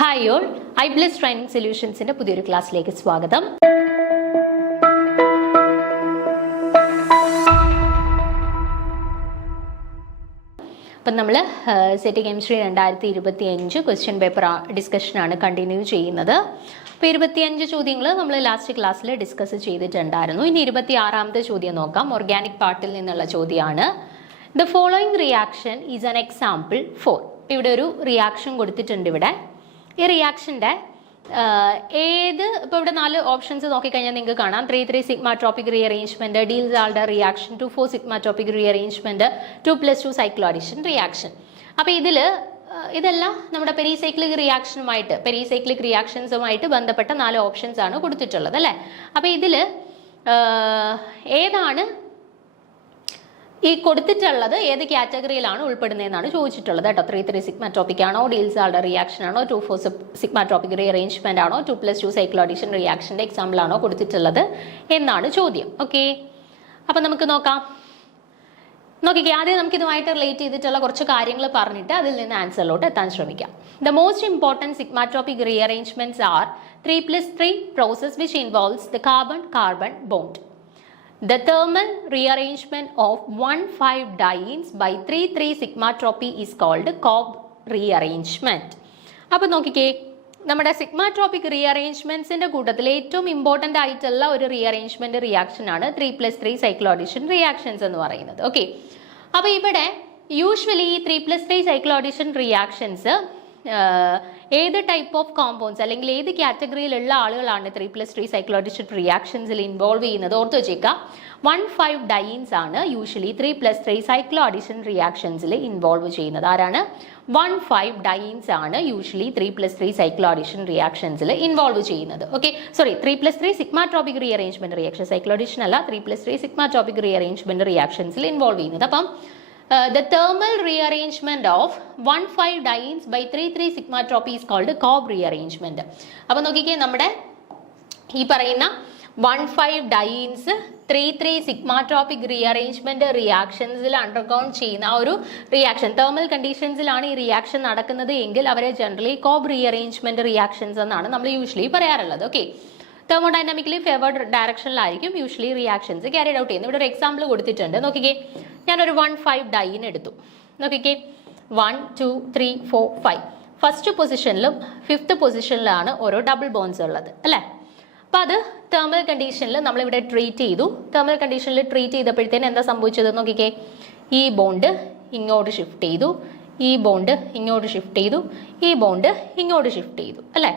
Hi all, iBless training സൊല്യൂഷൻസിന്റെ പുതിയൊരു ക്ലാസ്സിലേക്ക് സ്വാഗതം. അപ്പം നമ്മൾ സെറ്റ് കെമിസ്ട്രി 2025 ക്വസ്റ്റ്യൻ പേപ്പർ ഡിസ്കഷനാണ് കണ്ടിന്യൂ ചെയ്യുന്നത്. അപ്പോൾ 25 ചോദ്യങ്ങൾ നമ്മൾ ലാസ്റ്റ് ക്ലാസ്സിൽ ഡിസ്കസ് ചെയ്തിട്ടുണ്ടായിരുന്നു. ഇനി 26ാമത്തെ ചോദ്യം നോക്കാം. ഓർഗാനിക് പാർട്ടിൽ നിന്നുള്ള ചോദ്യമാണ്. The following reaction is an example for. ഇവിടെ ഒരു റിയാക്ഷൻ കൊടുത്തിട്ടുണ്ട്. ഇവിടെ ഈ റിയാക്ഷൻ്റെ ഇപ്പോൾ ഇവിടെ 4 ഓപ്ഷൻസ് നോക്കിക്കഴിഞ്ഞാൽ നിങ്ങൾക്ക് കാണാം. 3,3 sigmatropic rearrangement, deals-Alder reaction, 2,4 sigmatropic rearrangement, 2+2 cyclo addition reaction. അപ്പോൾ ഇതെല്ലാം നമ്മുടെ പെരിസൈക്ലിക് റിയാക്ഷൻസുമായിട്ട് ബന്ധപ്പെട്ട 4 ഓപ്ഷൻസ് ആണ് കൊടുത്തിട്ടുള്ളത് അല്ലേ. അപ്പോൾ ഇതിൽ ഏതാണ് ഈ കൊടുത്തിട്ടുള്ളത്, ഏത് കാറ്റഗറിയിലാണ് ഉൾപ്പെടുന്നതെന്നാണ് ചോദിച്ചിട്ടുള്ളത് കേട്ടോ. 3,3 സിഗ്മാട്രോപിക് ആണോ, ഡീൽസ്-ആൾഡർ റിയാക്ഷൻ ആണോ, 2,4 സിഗ്മാട്രോപിക് റീഅറേഞ്ച്മെന്റ് ആണോ, 2+2 സൈക്ലോ അഡിഷൻ റിയാക്ഷന്റെ എക്സാമ്പിൾ ആണോ കൊടുത്തിട്ടുള്ളത് എന്നാണ് ചോദ്യം. ഓക്കെ, അപ്പം നമുക്ക് നോക്കാം. നോക്കിക്കേ, ആദ്യം നമുക്ക് ഇതുമായിട്ട് റിലേറ്റ് ചെയ്തിട്ടുള്ള കുറച്ച് കാര്യങ്ങൾ പറഞ്ഞിട്ട് അതിൽ നിന്ന് ആൻസറിലോട്ട് എത്താൻ ശ്രമിക്കാം. The most important sigmatropic rearrangements are 3+3 process which involves the carbon bond. The thermal rearrangement of 1,5 dienes by 3,3 sigmatropy is called Cobb rearrangement. അപ്പോൾ നോക്കിക്കേ, നമ്മുടെ സിഗ്മാട്രോപിക് റീഅറേഞ്ച്മെന്റ്സിന്റെ കൂട്ടത്തിൽ ഏറ്റവും ഇമ്പോർട്ടൻ്റ് ആയിട്ടുള്ള ഒരു റീഅറേഞ്ച്മെന്റ് റിയാക്ഷൻ ആണ് 3+3 സൈക്ലോ അഡിഷൻ റിയാക്ഷൻസ് എന്ന് പറയുന്നത്. ഓക്കെ, അപ്പോൾ ഇവിടെ യൂഷ്വലി ഈ 3+3 സൈക്ലോ അഡിഷൻ റിയാക്ഷൻസ് ഏത് ടൈപ്പ് ഓഫ് കോമ്പൗണ്ട്സ് അല്ലെങ്കിൽ ഏത് കാറ്റഗറിയിലുള്ള ആളുകളാണ് 3+3 സൈക്ലോ അഡിഷൻ റിയാക്ഷൻസിൽ ഇൻവോൾവ് ചെയ്യുന്നത്? ഓർത്ത് വെച്ചേക്കാം, 1,5 ഡൈൻസ് ആണ് യൂഷ്വലി 3+3 സൈക്ലോ അഡിഷൻ റിയാക്ഷൻസിൽ ഇൻവോൾവ് ചെയ്യുന്നത്. ആരാണ്? 1,5 ഡൈൻസ് ആണ് യൂഷ്വലി 3+3 സൈക്ലോ അഡിഷൻ റിയാക്ഷൻസിൽ ഇൻവോൾവ് ചെയ്യുന്നത്. Okay, 3+3 sigmatropic rearrangement reaction, cyclo addition അല്ല, 3+3 സിഗ്മാട്രോപിക് റീഅറേഞ്ച്മെന്റ് റിയാക്ഷൻസിൽ ഇൻവോൾവ് ചെയ്യുന്നത്. അപ്പം the thermal rearrangement of 1,5 dienes by 3,3 sigmatropy is called Cobb rearrangement. അപ്പോൾ നോക്കിക്കേ, നമ്മുടെ ഈ പറയുന്ന 1,5 ഡൈൻസ് 3,3 സിഗ്മാട്രോപിക് റീഅറേഞ്ച്മെന്റ് റിയാക്ഷൻസിൽ അണ്ടർഗോൺ ചെയ്യുന്ന ആ ഒരു റിയാക്ഷൻ, തെർമൽ കണ്ടീഷൻസിലാണ് ഈ റിയാക്ഷൻ നടക്കുന്നത് എങ്കിൽ അവരെ ജനറലി കോബ് റീഅറേഞ്ച്മെന്റ് റിയാക്ഷൻസ് എന്നാണ് നമ്മൾ യൂഷ്വലി പറയാറുള്ളത്. ഓക്കെ, തെർമോഡൈനാമിക്കലി ഫേവർഡ് ഡയറക്ഷനിലായിരിക്കും യൂഷ്വലി റിയാക്ഷൻസ് ക്യാരിഡ് ഔട്ട് ചെയ്യുന്നത്. ഇവിടെ ഒരു എക്സാമ്പിൾ കൊടുത്തിട്ടുണ്ട്. നോക്കിക്കേ, ഞാനൊരു 1,5 ഡൈൻ എടുത്തു. നോക്കിക്കേ, 1, 2, 3, 4, 5 ഫസ്റ്റ് പൊസിഷനിലും 5th പൊസിഷനിലാണ് ഓരോ ഡബിൾ ബോൺസ് ഉള്ളത് അല്ലേ. അപ്പം അത് തെർമൽ കണ്ടീഷനിൽ നമ്മളിവിടെ ട്രീറ്റ് ചെയ്തു. തെർമൽ കണ്ടീഷനിൽ ട്രീറ്റ് ചെയ്തപ്പോഴത്തേന് എന്താ സംഭവിച്ചത്? നോക്കിക്കേ, ഈ ബോണ്ട് ഇങ്ങോട്ട് ഷിഫ്റ്റ് ചെയ്തു, ഈ ബോണ്ട് ഇങ്ങോട്ട് ഷിഫ്റ്റ് ചെയ്തു, ഈ ബോണ്ട് ഇങ്ങോട്ട് ഷിഫ്റ്റ് ചെയ്തു അല്ലേ.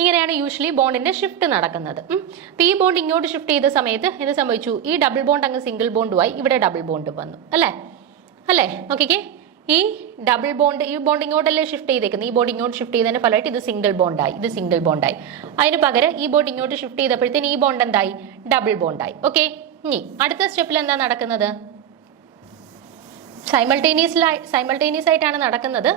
ഇങ്ങനെയാണ് യൂഷ്വലി ബോണ്ടിന്റെ ഷിഫ്റ്റ് നടക്കുന്നത്. അപ്പോൾ ഈ ബോണ്ട് ഇങ്ങോട്ട് ഷിഫ്റ്റ് ചെയ്ത സമയത്ത് എന്ത് സംഭവിച്ചു? ഈ ഡബിൾ ബോണ്ട് അങ്ങ് സിംഗിൾ ബോണ്ടുമായി ഇവിടെ ഡബിൾ ബോണ്ട് വന്നു അല്ലേ. നോക്കിക്കേ, ഈ ഡബിൾ ബോണ്ട്, ഈ ബോണ്ട് ഇങ്ങോട്ടല്ലേ ഷിഫ്റ്റ് ചെയ്തേക്കുന്നത്, ഈ ബോണ്ട് ഇങ്ങോട്ട് ഷിഫ്റ്റ് ചെയ്തതിന്റെ ഫലമായിട്ട് ഇത് സിംഗിൾ ബോണ്ടായി. അതിന് പകരം ഈ ബോണ്ട് ഇങ്ങോട്ട് ഷിഫ്റ്റ് ചെയ്തപ്പോഴത്തേന് ഈ ബോണ്ട് എന്തായി? ഡബിൾ ബോണ്ടായി. ഓക്കെ, ഇനി അടുത്ത സ്റ്റെപ്പിൽ എന്താ നടക്കുന്നത്? സൈമൾട്ടേനിയസ് ആയിട്ടാണ് നടക്കുന്നത്.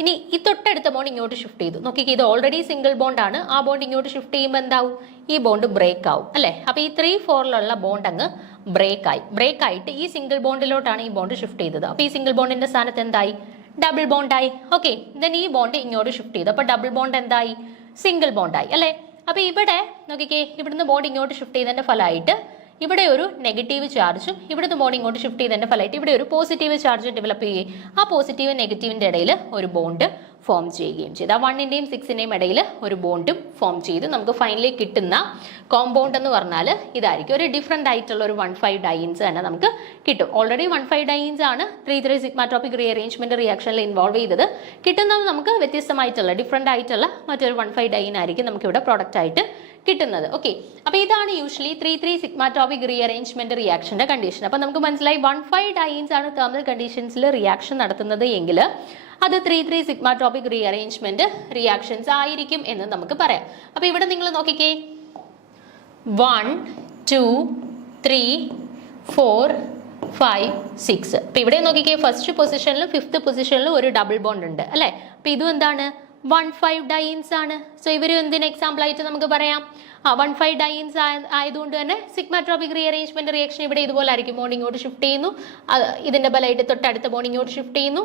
ഇനി ഈ തൊട്ടടുത്ത ബോണ്ട് ഇങ്ങോട്ട് ഷിഫ്റ്റ് ചെയ്തു. നോക്കിക്കേ, ഇത് ഓൾറെഡി സിംഗിൾ ബോണ്ടാണ്. ആ ബോണ്ട് ഇങ്ങോട്ട് ഷിഫ്റ്റ് ചെയ്യുമ്പോൾ എന്താവും? ഈ ബോണ്ട് ബ്രേക്ക് ആവും അല്ലേ. അപ്പോൾ ഈ 3,4 ബോണ്ട് അങ്ങ് ബ്രേക്ക് ആയിട്ട് ഈ സിംഗിൾ ബോണ്ടിലോട്ടാണ് ഈ ബോണ്ട് ഷിഫ്റ്റ് ചെയ്തത്. അപ്പോൾ ഈ സിംഗിൾ ബോണ്ടിന്റെ സ്ഥാനത്ത് എന്തായി? ഡബിൾ ബോണ്ടായി. ഓക്കെ, ദെൻ ഈ ബോണ്ട് ഇങ്ങോട്ട് ഷിഫ്റ്റ് ചെയ്തു. അപ്പോൾ ഡബിൾ ബോണ്ട് എന്തായി? സിംഗിൾ ബോണ്ടായി അല്ലേ. അപ്പോൾ ഇവിടെ നോക്കിക്കേ, ഇവിടുന്ന് ബോണ്ട് ഇങ്ങോട്ട് ഷിഫ്റ്റ് ചെയ്തതിന്റെ ഫലമായിട്ട് ഇവിടെ ഒരു നെഗറ്റീവ് ചാർജും ഇവിടുത്തെ ബോണ്ട് ഇങ്ങോട്ട് ഷിഫ്റ്റ് ചെയ്തതിന്റെ ഫലമായിട്ട് ഇവിടെ ഒരു പോസിറ്റീവ് ചാർജ് ഡെവലപ്പ് ചെയ്യുകയും ആ പോസിറ്റീവ് നെഗറ്റീവിന്റെ ഇടയിൽ ഒരു ബോണ്ട് ഫോം ചെയ്യുകയും ചെയ്തു. ആ 1ന്റെയും 6ന്റെയും ഇടയിൽ ഒരു ബോണ്ടും ഫോം ചെയ്ത് നമുക്ക് ഫൈനലി കിട്ടുന്ന കോമ്പൗണ്ട് എന്ന് പറഞ്ഞാൽ ഇതായിരിക്കും. ഒരു ഡിഫറെന്റ് ആയിട്ടുള്ള ഒരു 1,5 ഡൈൻസ് തന്നെ നമുക്ക് കിട്ടും. ഓൾറെഡി 1,5 ഡൈൻസ് ആണ് 3,3 സിഗ്മാട്രോപിക് റീഅറേഞ്ച്മെന്റ് റിയാക്ഷനിൽ ഇൻവോൾവ് ചെയ്തത്. കിട്ടുന്നത് നമുക്ക് വ്യത്യസ്തമായിട്ടുള്ള ഡിഫറെന്റ് ആയിട്ടുള്ള മറ്റൊരു 1,5 ഡൈൻ ആയിരിക്കും നമുക്ക് ഇവിടെ പ്രൊഡക്റ്റ് ആയിട്ട് കിട്ടുന്നത്. ഓക്കെ, അപ്പോൾ ഇതാണ് യൂഷ്വലി 3,3 സിഗ്മാട്രോപിക് റീഅറേഞ്ച്മെന്റ് റിയാക്ഷന്റെ കണ്ടീഷൻ. അപ്പോൾ നമുക്ക് മനസ്സിലായി 1,5 ഡൈൻസ് ആണ് തെർമൽ കണ്ടീഷൻസിൽ റിയാക്ഷൻ നടത്തുന്നത് എങ്കിൽ അത് 3,3 സിഗ്മാട്രോപിക് റീഅറേഞ്ച്മെന്റ് റിയാക്ഷൻസ് ആയിരിക്കും എന്ന് നമുക്ക് പറയാം. അപ്പോൾ ഇവിടെ നിങ്ങൾ നോക്കിക്കേ, 1, 2, 3, 4, 5, 6. അപ്പോൾ ഇവിടെ നോക്കിക്കേ, ഫസ്റ്റ് പൊസിഷനിലും 5th പൊസിഷനിലും ഒരു ഡബിൾ ബോണ്ട് ഉണ്ട് അല്ലേ. അപ്പോൾ ഇതും എന്താണ്? 1,5 ഡൈൻസ് ആണ്. സോ ഇവരും എന്തിന് എക്സാമ്പിൾ ആയിട്ട് നമുക്ക് പറയാം? 1,5 ഡൈൻസ് ആയതുകൊണ്ട് തന്നെ സിഗ്മാട്രോപിക് റീഅറേഞ്ച്മെന്റ് റിയാക്ഷൻ ഇവിടെ ഇതുപോലെ ആയിരിക്കും. ബോണ്ട് ഇങ്ങോട്ട് ഷിഫ്റ്റ് ചെയ്യുന്നു, ഇതിന്റെ ബലമായിട്ട് തൊട്ടടുത്ത ബോണ്ട് ഇങ്ങോട്ട് ഷിഫ്റ്റ് ചെയ്യുന്നു,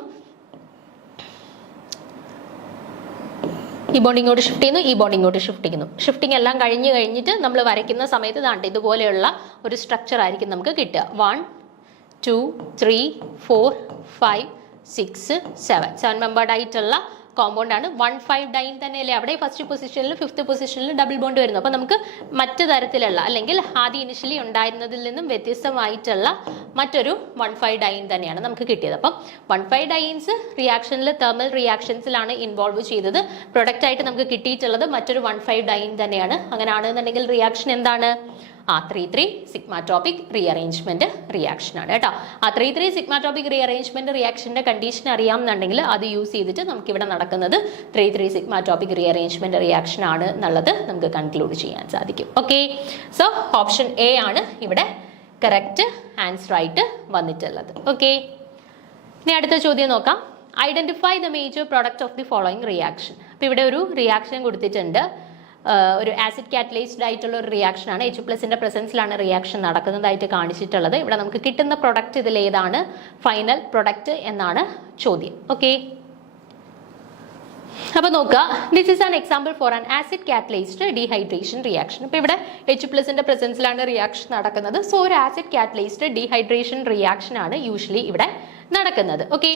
ഈ ബോണ്ട് ഇങ്ങോട്ട് ഷിഫ്റ്റ് ചെയ്യുന്നു, ഈ ബോണ്ട് ഇങ്ങോട്ട് ഷിഫ്റ്റ് ചെയ്യുന്നു. ഷിഫ്റ്റിംഗ് എല്ലാം കഴിഞ്ഞിട്ട് നമ്മൾ വരയ്ക്കുന്ന സമയത്ത് ദാണ്ട് ഇതുപോലെയുള്ള ഒരു സ്ട്രക്ചർ ആയിരിക്കും നമുക്ക് കിട്ടുക. 1 2 3 4 5 6 7 മെമ്പേർഡ് ആയിട്ടുള്ള കോമ്പൗണ്ട് ആണ്. 1,5 ഡൈൻ തന്നെയല്ലേ അവിടെ ഫസ്റ്റ് പൊസിഷനിലും 5th പൊസിഷനിലും ഡബിൾ ബോണ്ട് വരുന്നു. അപ്പോൾ നമുക്ക് മറ്റു തരത്തിലുള്ള അല്ലെങ്കിൽ ആദ്യം ഇനിഷ്യലി ഉണ്ടായിരുന്നതിൽ നിന്നും വ്യത്യസ്തമായിട്ടുള്ള മറ്റൊരു 1,5 ഡൈൻ തന്നെയാണ് നമുക്ക് കിട്ടിയത്. അപ്പം 1,5 ഡൈൻസ് റിയാക്ഷനിൽ തെർമൽ റിയാക്ഷൻസിലാണ് ഇൻവോൾവ് ചെയ്തത്. പ്രൊഡക്റ്റ് ആയിട്ട് നമുക്ക് കിട്ടിയിട്ടുള്ളത് മറ്റൊരു 1,5 ഡൈൻ തന്നെയാണ്. അങ്ങനെയാണെന്നുണ്ടെങ്കിൽ റിയാക്ഷൻ എന്താണ്? 3,3 സിഗ്മാറ്റോപിക് റീഅറേഞ്ച്മെന്റ് റിയാക്ഷൻ ആണ് കേട്ടോ. 3,3 സിഗ്മാറ്റോപിക് റീഅറേഞ്ച്മെന്റ് റിയാക്ഷന്റെ കണ്ടീഷൻ അറിയാമെന്നുണ്ടെങ്കിൽ അത് യൂസ് ചെയ്തിട്ട് നമുക്ക് ഇവിടെ നടക്കുന്നത് 3,3 സിഗ്മാറ്റോപിക് റീഅറേഞ്ച്മെന്റ് റിയാക്ഷൻ ആണ് എന്നുള്ളത് നമുക്ക് കൺക്ലൂഡ് ചെയ്യാൻ സാധിക്കും. ഓക്കെ, സോ ഓപ്ഷൻ എ ആണ് ഇവിടെ കറക്റ്റ് ആൻസർ ആയിട്ട് വന്നിട്ടുള്ളത്. ഓക്കെ, ഇനി അടുത്ത ചോദ്യം നോക്കാം. Identify the major product of the following reaction. അപ്പൊ ഇവിടെ ഒരു റിയാക്ഷൻ കൊടുത്തിട്ടുണ്ട്. ഒരു ആസിഡ് കാറ്റലൈസ്ഡ് ആയിട്ടുള്ള ഒരു റിയാക്ഷൻ ആണ്. H+ന്റെ പ്രസൻസിലാണ് റിയാക്ഷൻ നടക്കുന്നതായിട്ട് കാണിച്ചിട്ടുള്ളത്. ഇവിടെ നമുക്ക് കിട്ടുന്ന പ്രൊഡക്റ്റ് ഇതിൽ ഏതാണ് ഫൈനൽ പ്രൊഡക്റ്റ് എന്നാണ് ചോദ്യം. ഓക്കെ, അപ്പൊ നോക്കുക, this is an example for an acid catalysed dehydration reaction. ഇപ്പൊ ഇവിടെ H+ന്റെ പ്രസൻസിലാണ് റിയാക്ഷൻ നടക്കുന്നത്. സോ ഒരു ആസിഡ് കാറ്റലൈസ്ഡ് ഡീഹൈഡ്രേഷൻ റിയാക്ഷൻ ആണ് യൂഷ്വലി ഇവിടെ നടക്കുന്നത്. Okay,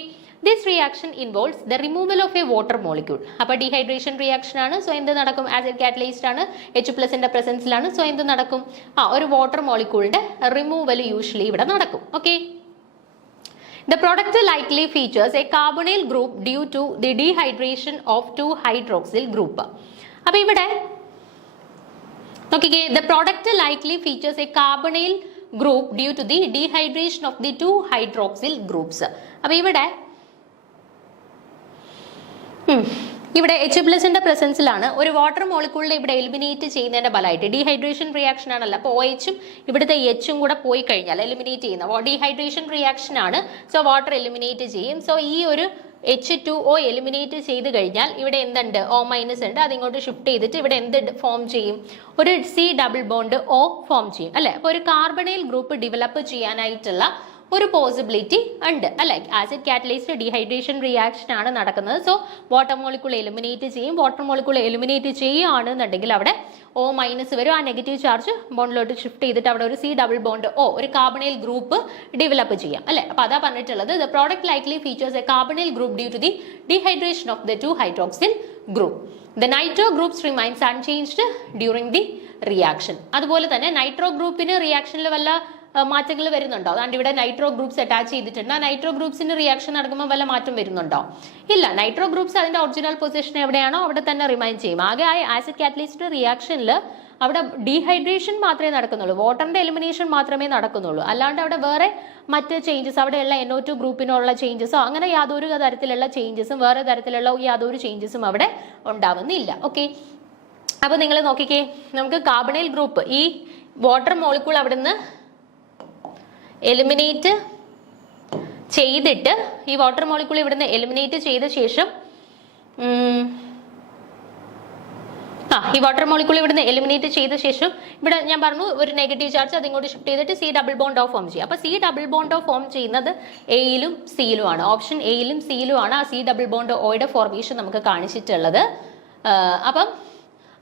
this reaction involves the removal of a water molecule. അപ്പോൾ ഡീഹൈഡ്രേഷൻ റിയാക്ഷൻ ആണ്. സോ എന്ത് നടക്കും? ആസിഡ് കാറ്റലൈസ്ഡ് ആണ്, H+ന്റെ പ്രസൻസിലാണ്. സോ എന്ത് നടക്കും? ഒരു വാട്ടർ മോളിക്യൂളിന്റെ റിമൂവൽ യൂഷ്വലി ഇവിടെ നടക്കും. Okay, the product likely features a carbonyl group due to the dehydration of 2 hydroxyl group. അപ്പോൾ ഇവിടെ നോക്കിക്കേ, the product likely features a carbonyl group due to the dehydration of the 2 hydroxyl groups. അപ്പോൾ ഇവിടെ H+ന്റെ പ്രസൻസിലാണ് ഒരു water മോളിക്യൂളിനെ ഇവിടെ eliminate ചെയ്യുന്നതിന്റെ ഫലമായിട്ട് dehydration reaction ആണല്ലോ. അപ്പോൾ OHും ഇവിടുത്തെ Hഉം കൂടെ പോയി കഴിഞ്ഞാൽ എലിമിനേറ്റ് ചെയ്യുന്ന ഡീഹൈഡ്രേഷൻ റിയാക്ഷൻ ആണ്. സോ വാട്ടർ എലിമിനേറ്റ് ചെയ്യും. സോ ഈ ഒരു H2O എലിമിനേറ്റ് ചെയ്ത് കഴിഞ്ഞാൽ ഇവിടെ എന്തുണ്ട്? O- ഉണ്ട്. അതിങ്ങോട്ട് ഷിഫ്റ്റ് ചെയ്തിട്ട് ഇവിടെ എന്ത് ഫോം ചെയ്യും? ഒരു C double bond O form ചെയ്യും അല്ലെ. അപ്പോൾ ഒരു കാർബണൈൽ ഗ്രൂപ്പ് ഡെവലപ്പ് ചെയ്യാനായിട്ടുള്ള ഒരു പോസിബിലിറ്റി ഉണ്ട് അല്ലെ. ആസിഡ് കാറ്റലൈസ്ഡ് ഡീഹൈഡ്രേഷൻ റിയാക്ഷൻ ആണ് നടക്കുന്നത്. സോ വാട്ടർ മോളിക്യൂൾ എലിമിനേറ്റ് ചെയ്യും. വാട്ടർ മോളിക്യൂൾ എലിമിനേറ്റ് ചെയ്യുകയാണെന്നുണ്ടെങ്കിൽ അവിടെ O- വരും. ആ നെഗറ്റീവ് ചാർജ് ബോണ്ടിലോട്ട് ഷിഫ്റ്റ് ചെയ്തിട്ട് അവിടെ ഒരു C ഡബിൾ ബോണ്ട് O ഒരു കാർബണൈൽ ഗ്രൂപ്പ് ഡെവലപ്പ് ചെയ്യാം അല്ലെ. അപ്പൊ അതാ പറഞ്ഞിട്ടുള്ളത് the product likely features a carbonyl group due to the dehydration of the 2 hydroxyl group. The nitro groups remains unchanged during the reaction. അതുപോലെ തന്നെ നൈട്രോ ഗ്രൂപ്പിന് റിയാക്ഷനിൽ വല്ല മാറ്റങ്ങൾ വരുന്നുണ്ടോ? അതുകൊണ്ട് ഇവിടെ നൈട്രോ ഗ്രൂപ്പ്സ് അറ്റാച്ച് ചെയ്തിട്ടുണ്ട്. ആ നൈട്രോ ഗ്രൂപ്പ്സിന് റിയാക്ഷൻ നടക്കുമ്പോൾ വല്ല മാറ്റം വരുന്നുണ്ടോ? ഇല്ല. നൈട്രോ ഗ്രൂപ്പ്സ് അതിന്റെ ഒറിജിനൽ പൊസിഷൻ എവിടെയാണോ അവിടെ തന്നെ റിമൈൻ ചെയ്യും. ആകെ ആസിഡ് കാറ്റലൈസ്ഡ് റിയാക്ഷനിൽ അവിടെ ഡീഹൈഡ്രേഷൻ മാത്രമേ നടക്കുന്നുള്ളൂ, വാട്ടറിന്റെ എലിമിനേഷൻ മാത്രമേ നടക്കുന്നുള്ളൂ. അല്ലാണ്ട് അവിടെ വേറെ മറ്റ് ചേഞ്ചസ് അവിടെയുള്ള NO2 ഗ്രൂപ്പിനുള്ള ചേഞ്ചസോ അങ്ങനെ യാതൊരു തരത്തിലുള്ള ചേഞ്ചസും വേറെ തരത്തിലുള്ള യാതൊരു ചേഞ്ചസും അവിടെ ഉണ്ടാവുന്നില്ല. ഓക്കെ, അപ്പൊ നിങ്ങൾ നോക്കിക്കേ, നമുക്ക് കാർബണൈൽ ഗ്രൂപ്പ് ഈ വാട്ടർ മോളിക്യൂൾ അവിടുന്ന് എലിമിനേറ്റ് ചെയ്തിട്ട് ഈ വാട്ടർ മോളിക്യൂൾ ഇവിടുന്ന് എലിമിനേറ്റ് ചെയ്ത ശേഷം ഈ വാട്ടർ മോളിക്യൂൾ ഇവിടുന്ന് എലിമിനേറ്റ് ചെയ്ത ശേഷം ഇവിടെ ഞാൻ പറഞ്ഞു ഒരു നെഗറ്റീവ് ചാർജ് അതിങ്ങോട്ട് ഷിഫ്റ്റ് ചെയ്തിട്ട് C double bond of form ചെയ്യും. അപ്പൊ C double bond of form ചെയ്യുന്നത് Aയിലും Cയിലും ആണ്. ഓപ്ഷൻ Aയിലും Cയിലും ആണ് ആ C ഡബിൾ ബോണ്ട് Oയുടെ ഫോർമേഷൻ നമുക്ക് കാണിച്ചിട്ടുള്ളത്. അപ്പം